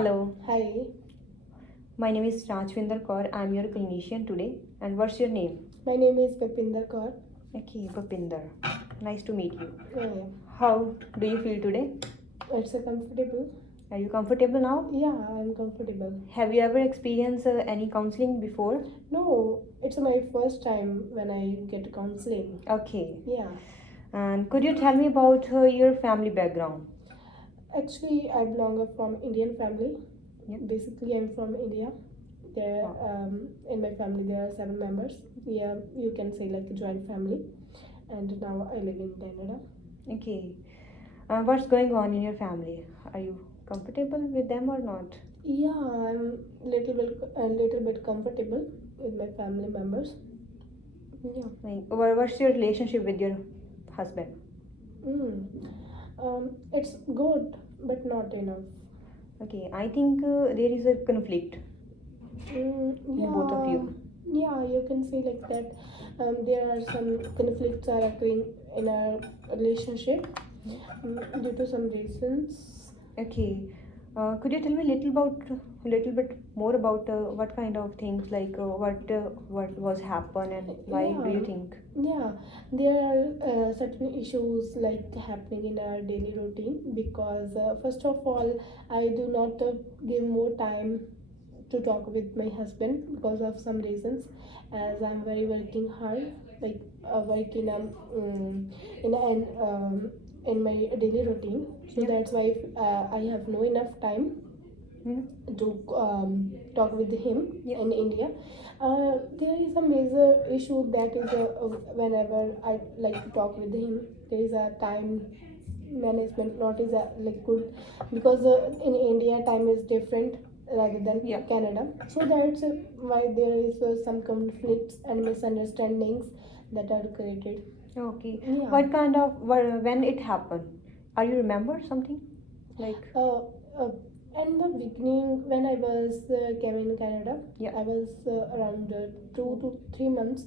Hello, Hi, my name is Rajvinder Kaur. I'm your clinician today. And what's your name? my name is Pepinder Kaur. Okay, Bapinder. Nice to meet you. Yeah, How do you feel today? it's a comfortable. Are you comfortable now? Yeah, I'm comfortable. Have you ever experienced any counseling before? No, it's my first time when I get counseling. Okay. Yeah, And could you tell me about your family background? actually, I belong from Indian family. Yeah. Basically, I'm from India. There, Wow. in my family, there are 7 members. Yeah, you can say like a joint family. And now I live in Canada. Okay. What's going on in your family? Are you comfortable with them or not? Yeah, I'm a little bit comfortable with my family members. Yeah. What's your relationship with your husband? Mm. It's good, but not enough. Okay, I think there is a conflict in both of Yeah, you. yeah, you can say like that. There are some conflicts are occurring in our relationship due to some reasons. Okay. Could you tell me little bit more about what kind of things like what was happen and why do Yeah, you think? yeah, there are certain issues like happening in our daily routine because first of all, I do not give more time to talk with my husband because of some reasons, as I'm very working hard, like work in my daily routine. So Yeah. that's why I have no enough time Hmm? to talk with him Yeah. in India. There is a major issue that is whenever I like to talk with him, there is a time management not is like good because in India time is different rather than Yeah. Canada. So that's why there is some conflicts and misunderstandings that are created. Okay. Yeah. What kind of when it happened? Are you remember something? Like Uh, in the beginning, when I was came in Canada, yeah. I was around 2 to 3 months.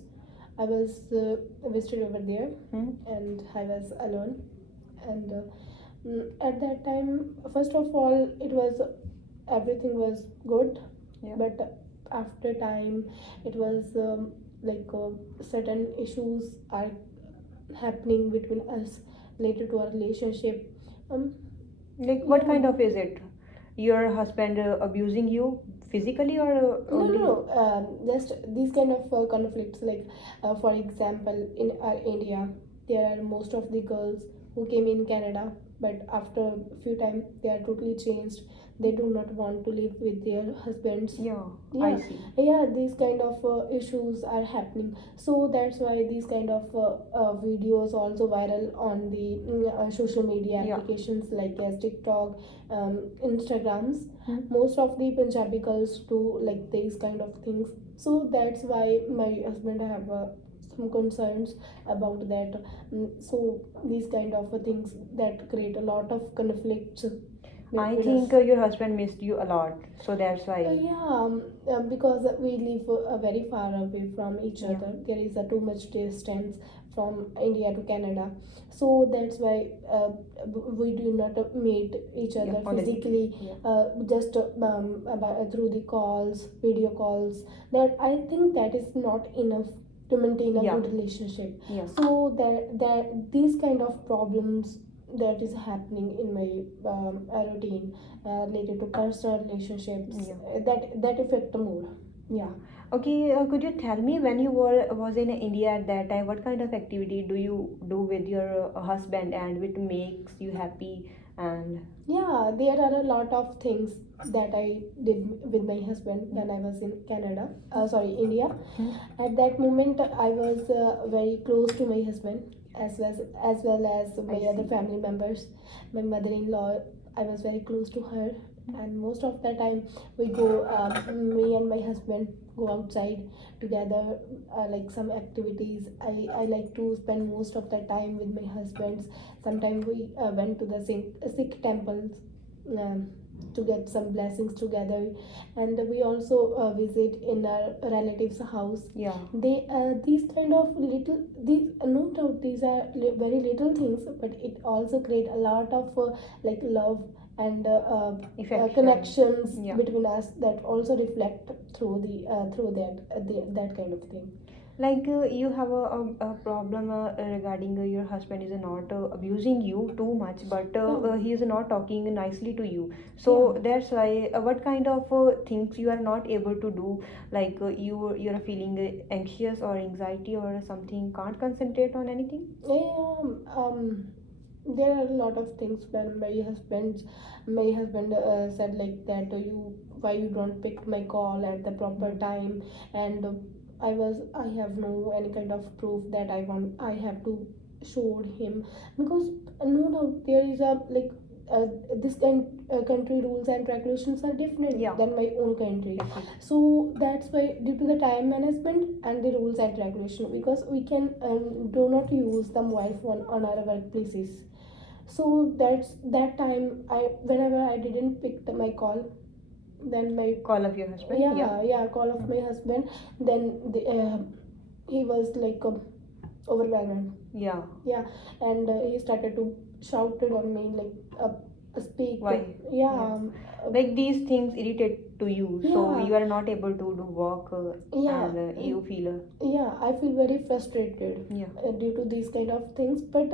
I was visited over there, Hmm? and I was alone. And at that time, first of all, it was everything was good, Yeah. but after time, it was like certain issues are happening between us related to our relationship. Um, Like what yeah. kind of is it? Your husband abusing you physically or No, no, only? no. Just these kind of conflicts. Like, for example, in India, there are most of the girls who came in Canada, but after a few time, they are totally changed. They do not want to live with their husbands. Yeah, I Yeah, see. yeah. These kind of issues are happening. So that's why these kind of videos also viral on the social media Yeah. applications like as TikTok, Instagrams. Hmm? Most of the Punjabi girls do like these kind of things. So that's why my husband have some concerns about that. So these kind of things that create a lot of conflicts I between us. think your husband missed you a lot, so that's why. Yeah, because we live very far away from each Yeah. other. There is a too much distance from India to Canada, so that's why we do not meet each Yeah, other on the day. physically. Yeah. Just through the calls, video calls. That I think that is not enough to maintain a Yeah. good relationship. Yeah. So that these kind of problems that is happening in my routine related to personal relationships Yeah. that affect more. Yeah. Okay, could you tell me when you were was in India at that time, what kind of activity do you do with your husband and which makes you happy and Yeah, there are a lot of things that I did with my husband when I was in Canada. Sorry, India. hmm? At that moment, I was very close to my husband as well as I my other see. family members. My mother-in-law, I was very close to her, and most of the time we go. Me and my husband go outside together, like some activities. I like to spend most of the time with my husband. Sometimes we went to the Sikh temples um, to get some blessings together, and we also visit in our relatives' house. Yeah. They these kind of little these no doubt these are very little things, but it also create a lot of like love and Affection. connections Yeah. between us that also reflect through that kind of thing. Like you have a problem regarding your husband is not abusing you too much, but Yeah, he is not talking nicely to you. yeah. So that's why what kind of things you are not able to do, like you're feeling anxious or anxiety or something, can't concentrate on anything. Yeah, there are a lot of things when my husband said like that, you why you don't pick my call at the proper time, and I have no any kind of proof that I have to show him, because no doubt there is a like uh, this country rules and regulations are different Yeah, than my own country. definitely. So that's why, due to the time management and the rules and regulation, because we can do not use the mobile phone on our workplaces. So that's that time, I whenever I didn't pick my call, then my Call of your husband. Yeah. yeah call of my husband, then he was like overwhelmed. Yeah. Yeah, and he started to shouted on me like speak. Why? Yeah, Yeah. Like these things irritate to you, so yeah, you are not able to do work, yeah. and you feel Yeah, I feel very frustrated yeah. due to these kind of things, but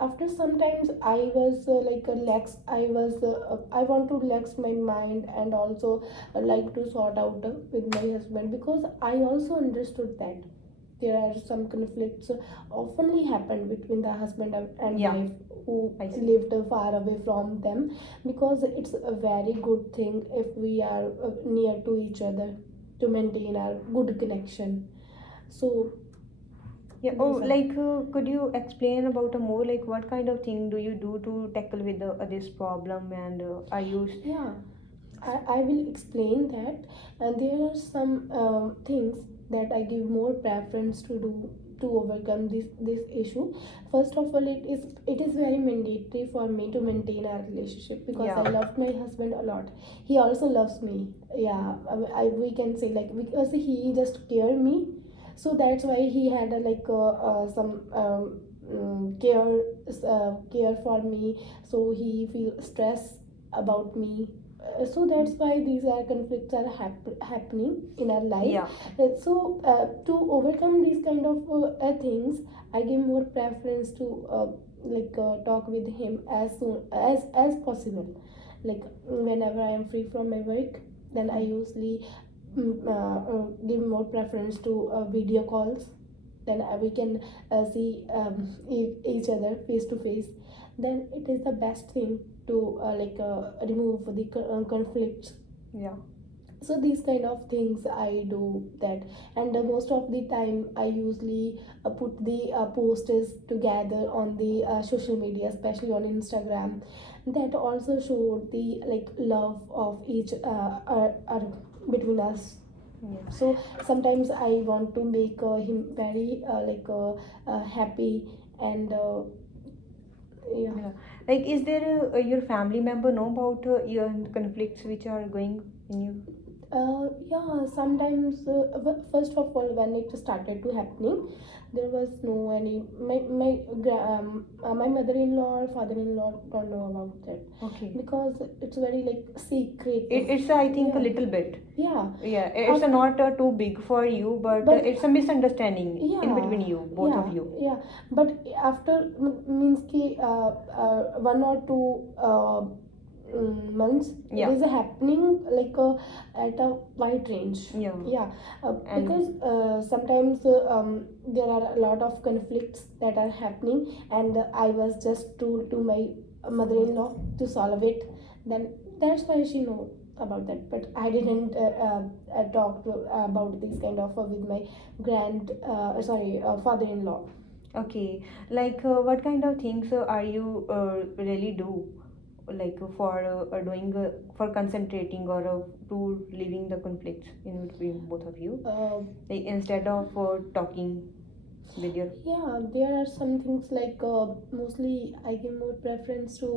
after sometimes I was like relax, I want to relax my mind, and also like to sort out with my husband, because I also understood that there are some conflicts oftenly happen between the husband and Yeah, wife who I see. lived far away from them, because it's a very good thing if we are near to each other to maintain our good connection. So Yeah. Oh, these are, like could you explain about a more like what kind of thing do you do to tackle with this problem, and are you yeah, I will explain that. And there are some things that I give more preference to do to overcome this issue. First of all, it is very mandatory for me to maintain our relationship, because I yeah. love my husband a lot. He also loves me. Yeah, we can say like, because he just care me, so that's why he had some care for me, so he feel stress about me. So that's why these are conflicts are happening in our life. Yeah. So to overcome these kind of things, I give more preference to talk with him as soon as possible, like whenever I am free from my work, then I usually give more preference to video calls. Then we can see each other face to face. Then it is the best thing to remove the conflicts. Yeah. So these kind of things I do that. And most of the time I usually put the posters together on the social media, especially on Instagram, that also show the like love of each between us. Yeah. So sometimes I want to make him very happy, and yeah. Yeah. Like, is there your family member know about your conflicts which are going in you? Yeah, sometimes first of all, when it started to happening, there was no any my mother-in-law or father-in-law don't know about that, Okay. because it's very like secret. It's I think a Yeah, little bit. yeah. Yeah, it's not too big for you, but But it's a misunderstanding in yeah, between you, both of yeah, you. yeah. But after means ki 1 or 2 months, it Yeah. is happening like at a wide range. Yeah. Yeah, And because sometimes there are a lot of conflicts that are happening, and I was just to my mother-in-law to solve it. Then that's why she know about that, but I didn't talk about this kind of with my father-in-law. okay, like what kind of things are you really do, like for doing for concentrating or to leaving the conflicts in between both of you, uh, like instead of talking with your yeah, there are some things like mostly I give more preference to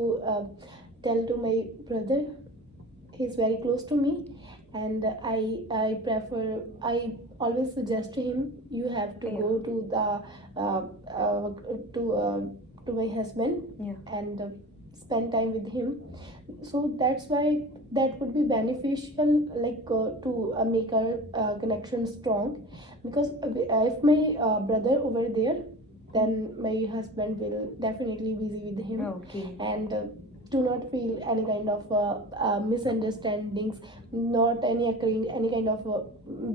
tell to my brother. He's very close to me, and I always suggest to him, you have to yeah. go uh, uh, to uh, to my husband, Yeah. and spend time with him. So that's why that would be beneficial, to make our connection strong. Because if my brother over there, then my husband will definitely busy with him, Okay. and do not feel any kind of misunderstandings, not any occurring any kind of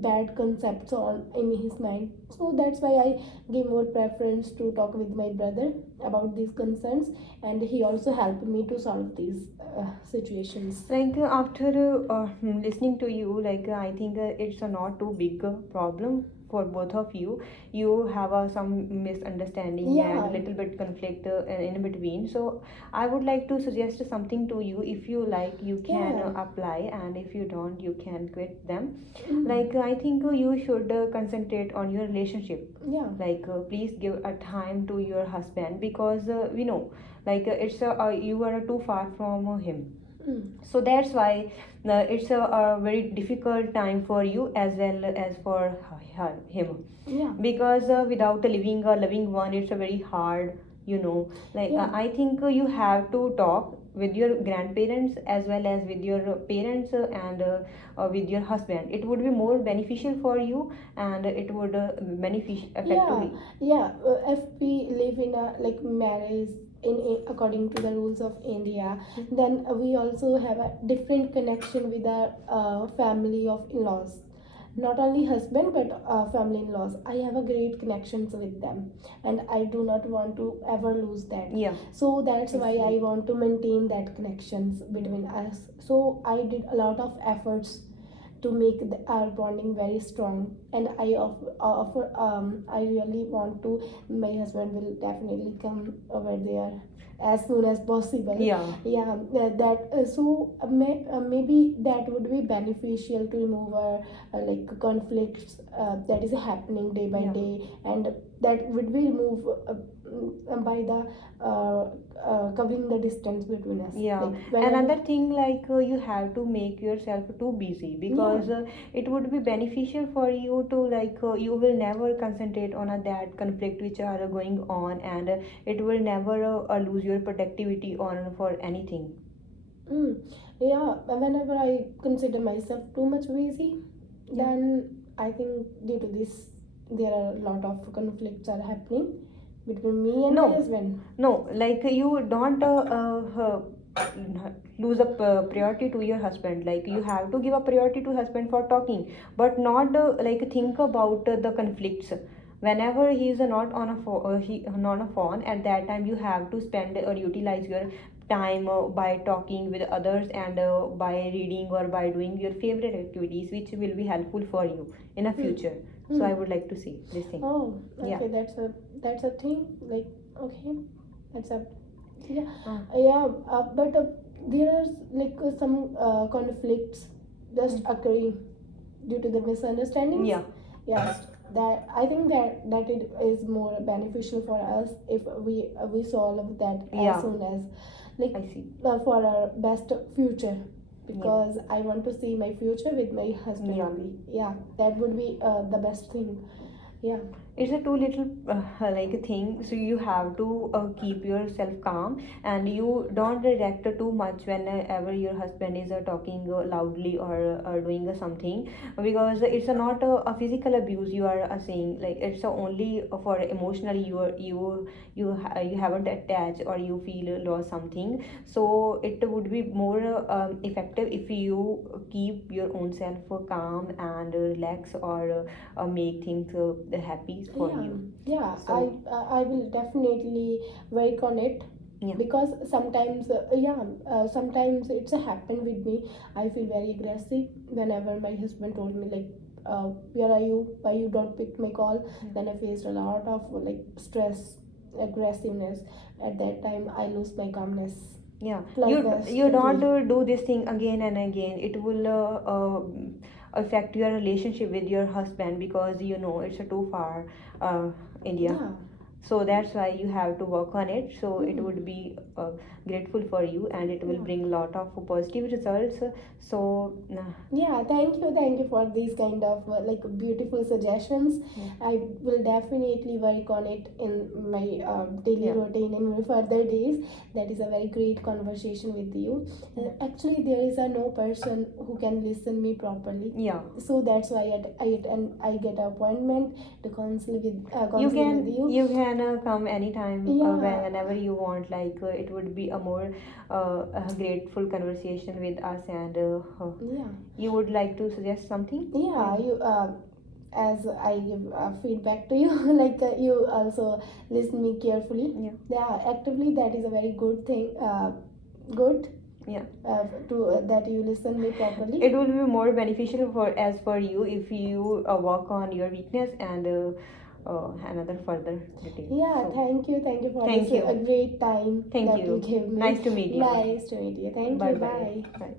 bad concepts on in his mind. So that's why I give more preference to talk with my brother about these concerns, and he also helped me to solve these situations. Like after listening to you, like I think it's a not too big problem for both of you. You have some misunderstanding and a Yeah. little bit conflict in between. So I would like to suggest something to you. If you like, you can Yeah. apply, and if you don't, you can quit them. Mm. Like I think you should concentrate on your relationship. Yeah. Like please give a time to your husband, because we know, like it's you are too far from him. Mm. So that's why it's a very difficult time for you as well as for him. Yeah. Because without living a loving one, it's a very hard, like Yeah. I think you have to talk with your grandparents as well as with your parents, and with your husband. It would be more beneficial for you, and it would beneficial affect to Yeah. Yeah. If we live in a like marriage according to the rules of India, then we also have a different connection with our family of in-laws. Not only husband but family in-laws. I have a great connections with them, and I do not want to ever lose that. Yeah. So that's I why see. I want to maintain that connections between us. So I did a lot of efforts to make our bonding very strong, and I really want to, my husband will definitely come over there as soon as possible. Yeah. Yeah. Maybe that would be beneficial to remove our conflicts that is happening day by Yeah. day, and that would be removed by the covering the distance between us. Yeah. Like whenever. Another thing, like you have to make yourself too busy, because Yeah. it would be beneficial for you to, like you will never concentrate on that conflict which are going on, and it will never lose your productivity on for anything. Mm. Yeah, whenever I consider myself too much busy, Yeah. then I think due to this, there are a lot of conflicts are happening between me and my No, husband. no, like you don't lose a priority to your husband. Like you have to give a priority to husband for talking, but not like think about the conflicts. Whenever he is not on a he not on a phone, at that time you have to spend or utilize your time by talking with others, and by reading or by doing your favorite activities, which will be helpful for you in a future. So I would like to see this thing. Oh, Yeah. okay, that's a thing. Like, okay, that's a yeah, Uh, yeah. But there are some conflicts just occurring due to the misunderstandings. yeah. Yes, that I think that it is more beneficial for us if we solve that Yeah. as soon as I see. for our best future. Because I want to see my future with my husband Yeah. only. Yeah, that would be the best thing. Yeah. It's a too little like a thing, so you have to keep yourself calm, and you don't react too much whenever your husband is talking loudly or doing something, because it's not a physical abuse you are saying. Like it's only for emotional, you haven't attached or you feel lost something. So it would be more effective if you keep your own self calm and relax, or make things happy for Yeah. you. Yeah, So I will definitely work on it. yeah. Because sometimes sometimes it's happened with me. I feel very aggressive whenever my husband told me like, where are you, why you don't pick my call. Then I faced a lot of stress, aggressiveness. At that time I lose my calmness. Yeah, Like you don't instantly. do this thing again and again. It will affect your relationship with your husband, because it's too far, India. Yeah. So that's why you have to work on it. So it Hmm. would be grateful for you, and it will Yeah. bring a lot of positive results. So Yeah, thank you for these kind of like beautiful suggestions. yeah, I will definitely work on it in my daily yeah, routine in my further days. That is a very great conversation with you. yeah, Actually, there is a no person who can listen me properly, yeah. so that's why I get an appointment to You counseling with can you. you can come anytime, Yeah, whenever you want. Like it would be a more grateful conversation with us, and yeah, you would like to suggest something? yeah. You as I give feedback to you, like you also listen me carefully. Yeah, Yeah, actively that is a very good thing. Good yeah. to that you listen me properly. It will be more beneficial for as for you if you work on your weakness and another further detail. Yeah, So thank you for this thank you, a great time thank that you you. gave me. Nice to meet you. Nice to meet you. Thank Bye you. bye. Bye. Bye.